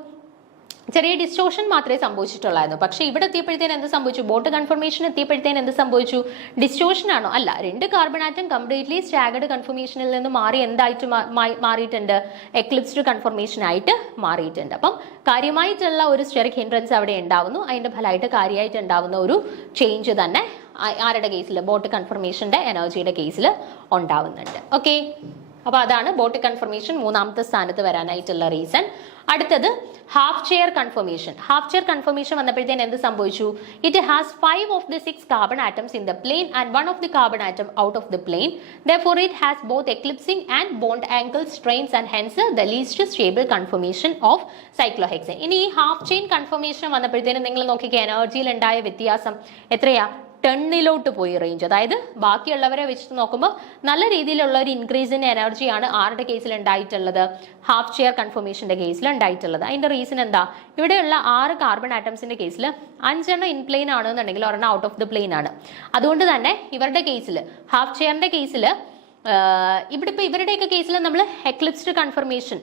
ചെറിയ ഡിസ്റ്റോഷൻ മാത്രമേ സംഭവിച്ചിട്ടുള്ളായിരുന്നു. പക്ഷേ ഇവിടെ എത്തിയപ്പോഴത്തേന് എന്ത് സംഭവിച്ചു? ബോട്ട് കൺഫർമേഷൻ എത്തിയപ്പോഴത്തേന് എന്ത് സംഭവിച്ചു? ഡിസ്റ്റോഷൻ ആണോ? അല്ല, 2 കാർബൺ ആറ്റം കംപ്ലീറ്റ്ലി സ്റ്റാഗർഡ് കൺഫർമേഷനിൽ നിന്ന് മാറി എന്തായിട്ട് മാറിയിട്ടുണ്ട്? എക്ലിപ്സ്ഡ് കൺഫർമേഷൻ ആയിട്ട് മാറിയിട്ടുണ്ട്. അപ്പം കാര്യമായിട്ടുള്ള ഒരു സ്റ്റെറിക് ഹിൻഡ്രൻസ് അവിടെ ഉണ്ടാവുന്നു. അതിന്റെ ഫലമായിട്ട് കാര്യമായിട്ട് ഉണ്ടാവുന്ന ഒരു ചേഞ്ച് തന്നെ ആരുടെ കേസിൽ? ബോട്ട് കൺഫർമേഷന്റെ എനർജിയുടെ കേസിൽ ഉണ്ടാവുന്നുണ്ട്. ഓക്കെ, അപ്പോൾ അതാണ് ബോട്ട് കൺഫർമേഷൻ മൂന്നാമത്തെ സ്ഥാനത്ത് വരാനായിട്ടുള്ള റീസൺ. അടുത്തത് half chair conformation. Half chair conformation വന്നപ്പോഴത്തേന് എന്ത് സംഭവിച്ചു? It has 5 of the 6 carbon atoms in the plane and 1 of the carbon atom out of the plane. Therefore, it has both eclipsing and bond angle strains and hence the least stable conformation of cyclohexane. ഇനി ഈ half chain confirmation വന്നപ്പോഴത്തേന് നിങ്ങൾ നോക്കിക്കുക, എനർജിയിൽ ഉണ്ടായ വ്യത്യാസം എത്രയാ? 10 പോയി range. അതായത് ബാക്കിയുള്ളവരെ വെച്ചിട്ട് നോക്കുമ്പോൾ നല്ല രീതിയിലുള്ള ഒരു ഇൻക്രീസ് ഇൻ എനർജിയാണ് ആരുടെ കേസിൽ ഉണ്ടായിട്ടുള്ളത്? ഹാഫ് ചെയർ കൺഫർമേഷന്റെ കേസിൽ ഉണ്ടായിട്ടുള്ളത്. അതിന്റെ റീസൺ എന്താ? ഇവിടെയുള്ള 6 കാർബൺ ആറ്റംസിന്റെ കേസിൽ 5 ഇൻ പ്ലെയിൻ ആണെന്നുണ്ടെങ്കിൽ 1 ഔട്ട് ഓഫ് ദി പ്ലെയിൻ ആണ്. അതുകൊണ്ട് തന്നെ ഇവരുടെ കേസിൽ, ഹാഫ് ചെയറിന്റെ കേസിൽ, ഇവരുടെയൊക്കെ കേസിൽ നമ്മൾ എക്ലിപ്സ്ഡ് കൺഫർമേഷൻ,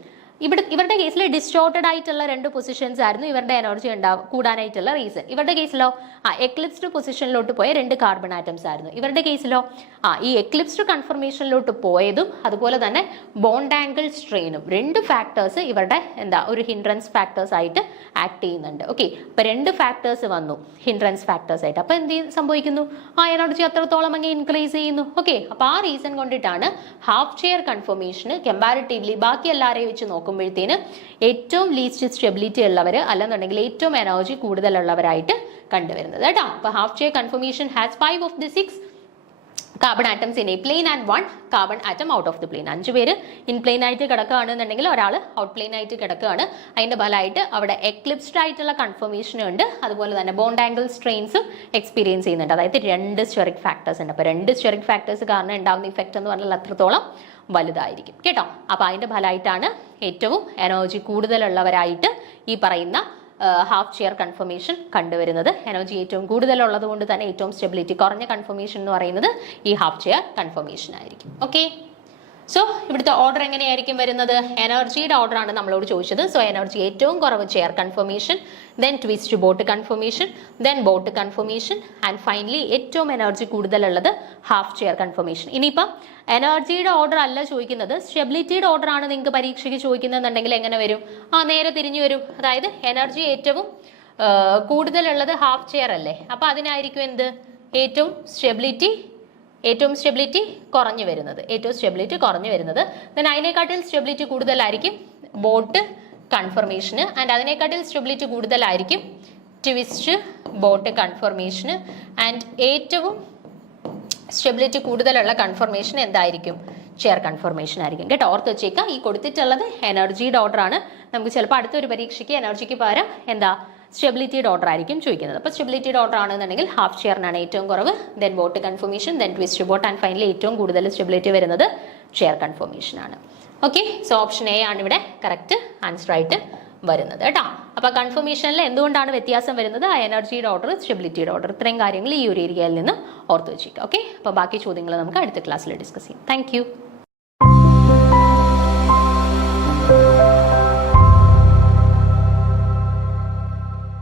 ഇവരുടെ കേസിൽ ഡിസ്റ്റോർട്ടഡ് ആയിട്ടുള്ള 2 പൊസിഷൻസ് ആയിരുന്നു ഇവരുടെ എനർജി കൂടാനായിട്ടുള്ള റീസൺ. ഇവരുടെ കേസിലോ എക്ലിപ്സ്ഡ് പൊസിഷനിലോട്ട് പോയ 2 കാർബൺ ആറ്റംസ് ആയിരുന്നു. ഇവരുടെ കേസിലോ ഈ എക്ലിപ്സ്ഡ് കൺഫർമേഷനിലോട്ട് പോയതും അതുപോലെ തന്നെ ബോണ്ട് ആംഗിൾ സ്ട്രെയിനും 2 ഫാക്ടേഴ്സ് ഇവരുടെ ഒരു ഹിൻഡ്രൻസ് ഫാക്ടേഴ്സ് ആയിട്ട് ആക്ട് ചെയ്യുന്നുണ്ട്. ഓക്കെ, അപ്പൊ 2 ഫാക്ടേഴ്സ് വന്നു ഹിൻഡ്രൻസ് ഫാക്ടേഴ്സ് ആയിട്ട്. അപ്പൊ എന്ത് സംഭവിക്കുന്നു? എനർജി അത്രത്തോളം അങ്ങ് ഇൻക്രീസ് ചെയ്യുന്നു. ഓക്കെ, അപ്പൊ ആ റീസൺ കൊണ്ടിട്ടാണ് ഹാഫ് ചെയർ കൺഫർമേഷന് കമ്പാരിറ്റീവ്ലി ബാക്കി എല്ലാവരെയും വെച്ച് നോക്കുമ്പോഴത്തേന് ഏറ്റവും ലീസ്റ്റ് സ്റ്റെബിലിറ്റി ഉള്ളവർ, അല്ലെന്നുണ്ടെങ്കിൽ ഏറ്റവും എനർജി കൂടുതലുള്ളവരായിട്ട് കണ്ടുവരുന്നത് കേട്ടോ. അപ്പൊ half chair conformation has 5 of the 6 carbon atoms in a plane and 1 carbon atom out of the plane. 5 പേര് ഇൻ പ്ലെയിൻ ആയിട്ട് കിടക്കുകയാണെന്നുണ്ടെങ്കിൽ ഒരാൾ ഔട്ട് പ്ലെയിൻ ആയിട്ട് കിടക്കുകയാണ്. അതിന്റെ ഫലമായിട്ട് അവിടെ എക്ലിപ്സ്ഡ് ആയിട്ടുള്ള കൺഫർമേഷൻ ഉണ്ട്, അതുപോലെ തന്നെ ബോണ്ട് ആംഗിൾ സ്ട്രെയിൻസും എക്സ്പീരിയൻസ് ചെയ്യുന്നുണ്ട്. അതായത് 2 സ്റ്റെറിക് ഫാക്ടേഴ്സ് ഉണ്ട്. അപ്പോൾ 2 സ്റ്റെറിക് ഫാക്ടേഴ്സ് കാരണം ഉണ്ടാകുന്ന ഇഫക്റ്റ് എന്ന് പറഞ്ഞാൽ അത്രത്തോളം വലുതായിരിക്കും കേട്ടോ. അപ്പോൾ അതിന്റെ ഫലമായിട്ടാണ് ഏറ്റവും എനർജി കൂടുതലുള്ളവരായിട്ട് ഈ പറയുന്ന ഹാഫ് ചെയർ കൺഫർമേഷൻ കണ്ടുവരുന്നത്. എനർജി ഏറ്റവും കൂടുതലുള്ളത് കൊണ്ട് തന്നെ ഏറ്റവും സ്റ്റെബിലിറ്റി കുറഞ്ഞ കൺഫർമേഷൻ എന്ന് പറയുന്നത് ഈ ഹാഫ് ചെയർ കൺഫർമേഷൻ ആയിരിക്കും. ഓക്കെ, സോ ഇവിടുത്തെ ഓർഡർ എങ്ങനെയായിരിക്കും വരുന്നത്? എനർജിയുടെ ഓർഡർ ആണ് നമ്മളോട് ചോദിച്ചത്. സോ എനർജി ഏറ്റവും കുറവ് chair confirmation, then twist boat confirmation, then boat confirmation, and finally ഏറ്റവും എനർജി കൂടുതലുള്ളത് ഹാഫ് ചെയർ കൺഫർമേഷൻ. ഇനിയിപ്പം എനർജിയുടെ ഓർഡർ അല്ല ചോദിക്കുന്നത്, സ്റ്റെബിലിറ്റിയുടെ ഓർഡർ ആണ് നിങ്ങൾക്ക് പരീക്ഷയ്ക്ക് ചോദിക്കുന്നതെന്നുണ്ടെങ്കിൽ എങ്ങനെ വരും? നേരെ തിരിഞ്ഞു വരും. അതായത് എനർജി ഏറ്റവും കൂടുതലുള്ളത് ഹാഫ് ചെയർ അല്ലേ, അപ്പൊ അതിനായിരിക്കും എന്ത്? ഏറ്റവും സ്റ്റെബിലിറ്റി കുറഞ്ഞു വരുന്നത്. ദെൻ അതിനെക്കാട്ടിൽ സ്റ്റെബിലിറ്റി കൂടുതലായിരിക്കും ബോട്ട് കൺഫർമേഷന്, ആൻഡ് അതിനെക്കാട്ടിൽ സ്റ്റെബിലിറ്റി കൂടുതലായിരിക്കും ട്വിസ്റ്റ് ബോട്ട് കൺഫർമേഷന്, ആൻഡ് ഏറ്റവും സ്റ്റെബിലിറ്റി കൂടുതലുള്ള കൺഫർമേഷൻ എന്തായിരിക്കും? ചെയർ കൺഫർമേഷൻ ആയിരിക്കും കേട്ടോ. ഓർത്ത് വെച്ചേക്കാം, ഈ കൊടുത്തിട്ടുള്ളത് എനർജിയുടെ ഓർഡർ ആണ്. നമുക്ക് ചിലപ്പോൾ അടുത്തൊരു പരീക്ഷയ്ക്ക് എനർജിക്ക് പകരം സ്റ്റെബിലിറ്റിയുടെ ഓർഡർ ആയിരിക്കും ചോദിക്കുന്നത്. അപ്പോൾ സ്റ്റെബിലിറ്റിയുടെ ഓർഡർ ആണെന്നുണ്ടെങ്കിൽ ഹാഫ് ചെയറിനാണ് ഏറ്റവും കുറവ്, then boat confirmation, then twist boat, and finally ഏറ്റവും കൂടുതൽ സ്റ്റെബിലിറ്റി വരുന്നത് ചെയർ കൺഫർമേഷൻ ആണ്. ഓക്കെ, സോ ഓപ്ഷൻ എ ആണ് ഇവിടെ കറക്റ്റ് ആൻസർ ആയിട്ട് വരുന്നത് കേട്ടോ. അപ്പോൾ കൺഫർമേഷനിൽ എന്തുകൊണ്ടാണ് വ്യത്യാസം വരുന്നത്? എനർജിയുടെ ഓർഡർ, സ്റ്റെബിലിറ്റിയുടെ ഓർഡർ, ഇത്രയും കാര്യങ്ങൾ ഈ ഒരു ഏരിയയിൽ നിന്ന് ഓർത്ത് വെച്ചേക്കാം. ഓക്കെ, അപ്പോൾ ബാക്കി ചോദ്യങ്ങൾ നമുക്ക് അടുത്ത ക്ലാസ്സിൽ ഡിസ്കസ് ചെയ്യാം. താങ്ക്